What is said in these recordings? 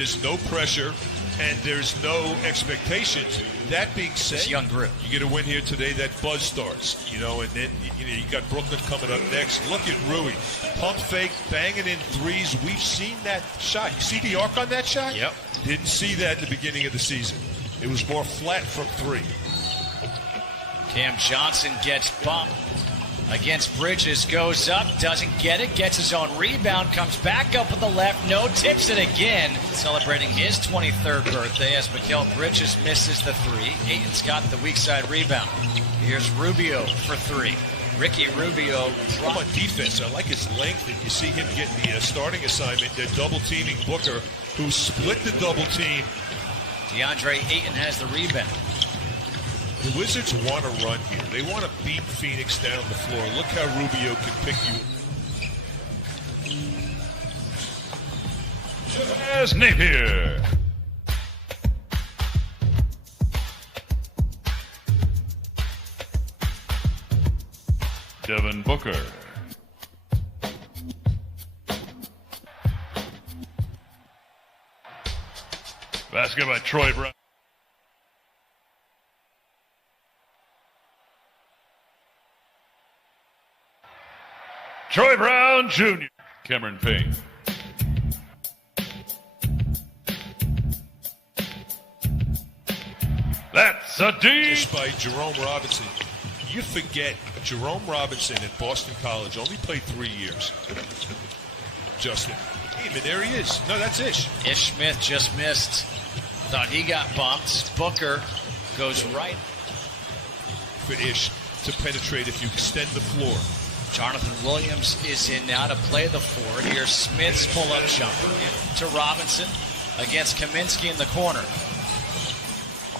There's no pressure and there's no expectations. That being said, it's young group. You get a win here today, that buzz starts, and then you got Brooklyn coming up next. Look at Rui, pump fake, banging in threes. We've seen that shot. You see the arc on that shot? Yep. Didn't see that in the beginning of the season. It was more flat from three. Cam Johnson gets bumped against Bridges, goes up, doesn't get it, gets his own rebound, comes back up with the left, no, tips it again. Celebrating his 23rd birthday as Mikal Bridges misses the three. Ayton's got the weak side rebound. Here's Rubio for three. Ricky Rubio. From on defense, I like his length, and you see him getting the starting assignment. They're double-teaming Booker, who split the double team. DeAndre Ayton has the rebound. The Wizards want to run here. They want to beat Phoenix down the floor. Look how Rubio can pick you. As Napier. Devin Booker. Basket by Troy Brown. Troy Brown Jr. Cameron Payne. That's a deep. Just by Jerome Robinson. You forget Jerome Robinson at Boston College only played 3 years. Justin. Hey, but there he is. No, that's Ish. Ish Smith just missed. Thought he got bumped. Booker goes right. For Ish to penetrate if you extend the floor. Jonathan Williams is in now to play the four. Here's Smith's pull-up jumper to Robinson against Kaminsky in the corner.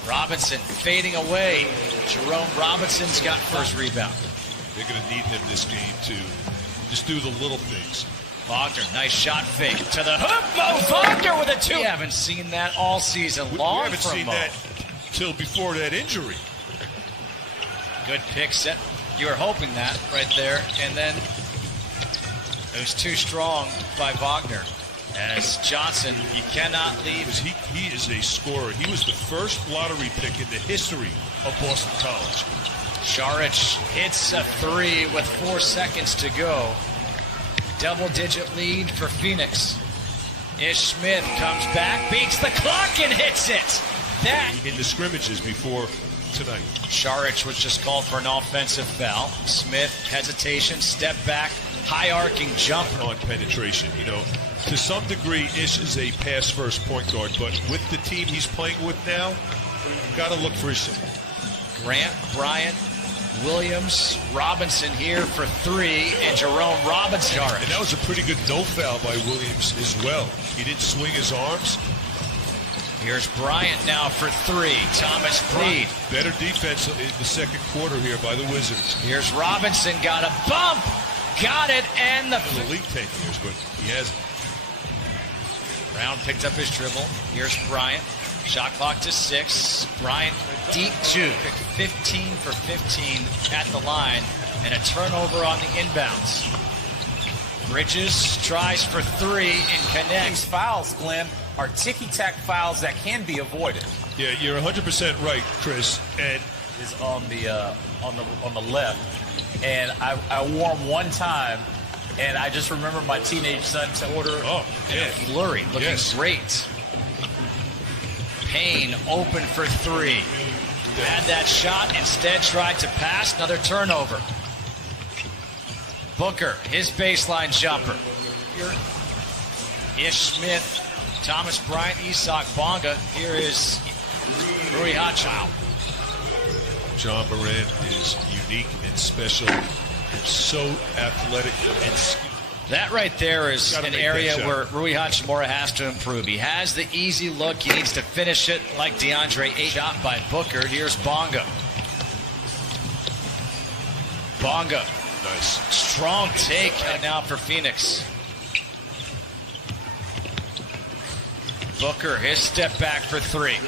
Robinson fading away. Jerome Robinson's got first rebound. They're going to need him this game to just do the little things. Wagner, nice shot fake to the hoop. Mo Wagner with a two. We haven't seen that all season long. We haven't seen that till before that injury. Good pick set. You were hoping that right there, and then it was too strong by Wagner. As Johnson, you cannot leave. He is a scorer. He was the first lottery pick in the history of Boston College. Saric hits a three with 4 seconds to go. Double-digit lead for Phoenix. Ish Smith comes back, beats the clock, and hits it. That in the scrimmages before tonight. Saric was just called for an offensive foul. Smith, hesitation, step back, high arcing jumper. On penetration, to some degree, Ish is a pass-first point guard, but with the team he's playing with now, got to look for his. Grant, Bryant, Williams, Robinson here for three, and Jerome Robinson. And that was a pretty good no foul by Williams as well. He didn't swing his arms. Here's Bryant now for three. Thomas Bryant. Better defense in the second quarter here by the Wizards. Here's Robinson, got a bump. Got it, and the league 10 years, but he hasn't. Brown picked up his dribble. Here's Bryant. Shot clock to 6. Bryant deep two. 15 for 15 at the line, and a turnover on the inbounds. Bridges tries for three and connects. These fouls, Glenn, are ticky-tack fouls that can be avoided. Yeah, you're 100% right, Chris. And is on the left, and I wore them one time, and I just remember my teenage son's order. Oh, yeah, Flurry looking great. Payne open for three. Had that shot, instead tried to pass. Another turnover. Booker, his baseline jumper. Ish Smith, Thomas Bryant, Isak Bonga. Here is Rui Hachimura. John Moran is unique and special and so athletic and that right there is an area where Rui Hachimura has to improve. He has the easy look. He needs to finish it like DeAndre Ayton. Shot by Booker. Here's Bonga. Bonga. Nice. Strong take now for Phoenix. Booker, his step back for three.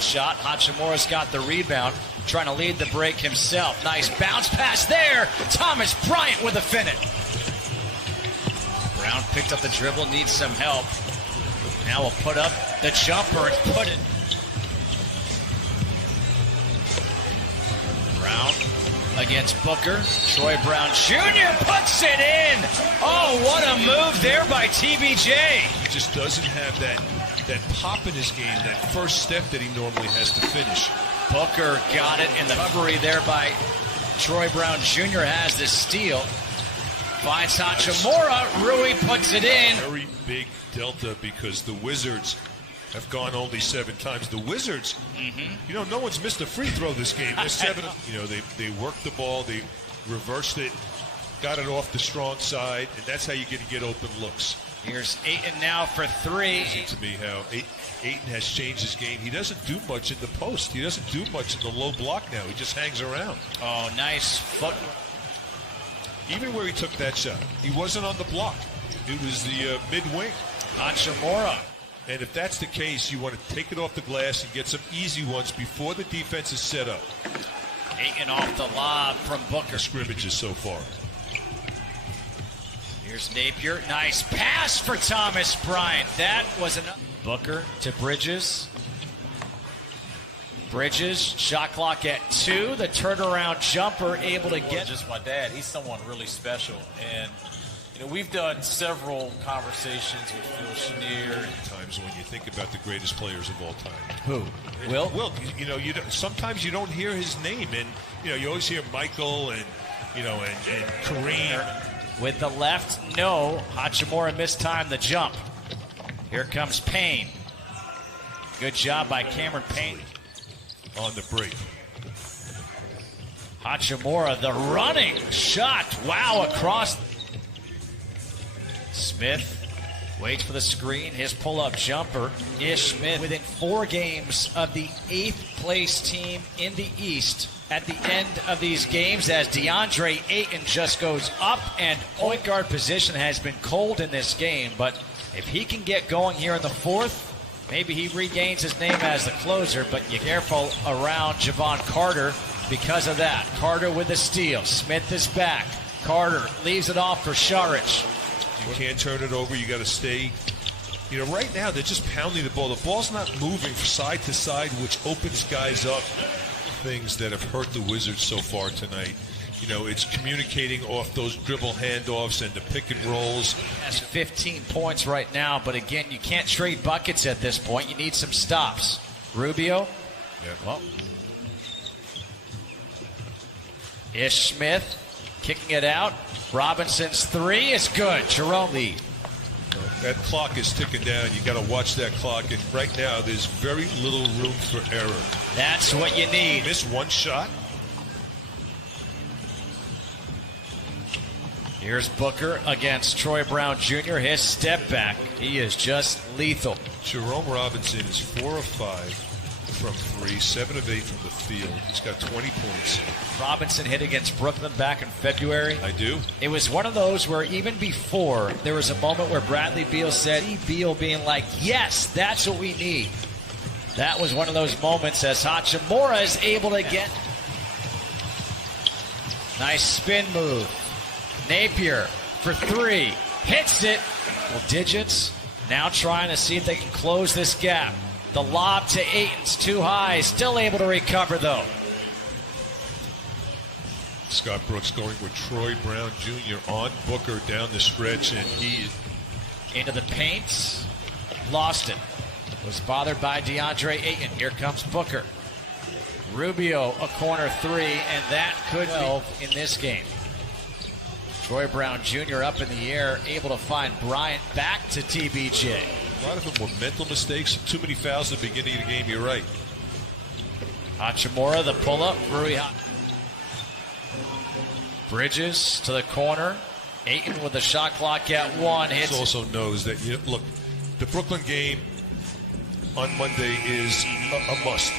Shot. Hachimura's got the rebound. Trying to lead the break himself. Nice bounce pass there. Thomas Bryant with a finish. Brown picked up the dribble, needs some help. Now we'll put up the jumper and put it. Brown against Booker. Troy Brown Jr. puts it in. Oh, what a move there by TBJ. He just doesn't have that pop in his game, that first step that he normally has to finish. Booker got it in the recovery there by Troy Brown Jr. has the steal. Finds Hachimura. Rui puts it in. Very big delta because the Wizards have gone only 7 times. The Wizards, no one's missed a free throw this game. They're 7. They worked the ball, they reversed it, got it off the strong side, and that's how you get open looks. Here's Ayton now for 3. To me, how Ayton has changed his game. He doesn't do much in the post. He doesn't do much in the low block now. He just hangs around. Oh, nice footwork. Even where he took that shot, he wasn't on the block. It was the mid-wing. Hachimura. And if that's the case, you want to take it off the glass and get some easy ones before the defense is set up. Ayton off the lob from Booker. Scrimmages so far. Here's Napier. Nice pass for Thomas Bryant. That was enough. Booker to Bridges. Bridges, shot clock at 2. The turnaround jumper able to get. Just my dad. He's someone really special. And, we've done several conversations with Phil Chenier. Times when you think about the greatest players of all time. Who? Will? Will. Sometimes you don't hear his name. And, you always hear Michael and Kareem. With the left, no. Hachimura mistimed the jump. Here comes Payne. Good job by Cameron Payne. On the break. Hachimura, the running shot. Wow, across. Smith waits for the screen. His pull-up jumper. Ish Smith within 4 games of the 8th place team in the East at the end of these games as DeAndre Ayton just goes up, and point guard position has been cold in this game, but if he can get going here in the 4th, maybe he regains his name as the closer, but you're careful around Javon Carter because of that. Carter with the steal. Smith is back. Carter leaves it off for Saric. You can't turn it over. You got to stay. Right now they're just pounding the ball. The ball's not moving side to side, which opens guys up. Things that have hurt the Wizards so far tonight. It's communicating off those dribble handoffs and the pick and rolls. Has 15 points right now, but again, you can't trade buckets at this point. You need some stops. Rubio. Yeah. Well. Ish Smith kicking it out. Robinson's 3 is good. Jerome Lee. That clock is ticking down. You got to watch that clock. And right now, there's very little room for error. That's what you need. Miss one shot. Here's Booker against Troy Brown Jr. His step back. He is just lethal. Jerome Robinson is 4 of 5 from 3, 7 of 8 from the field. He's got 20 points. Robinson hit against Brooklyn back in February. I do. It was one of those where even before, there was a moment where Bradley Beal said, Beal being like, yes, that's what we need. That was one of those moments as Hachimura is able to get. Nice spin move. Napier for 3. Hits it. Well, digits. Now trying to see if they can close this gap. The lob to Ayton's too high. Still able to recover, though. Scott Brooks going with Troy Brown Jr. on Booker down the stretch, and he into the paint. Lost it. Was bothered by DeAndre Ayton. Here comes Booker. Rubio, a corner 3, and that could be in this game. Troy Brown Jr. up in the air, able to find Bryant back to TBJ. A lot of them were mental mistakes. Too many fouls at the beginning of the game. You're right. Hachimura, the pull-up. Rui. Bridges to the corner. Ayton with the shot clock at 1. Hits. He also knows that, look, the Brooklyn game on Monday is a must.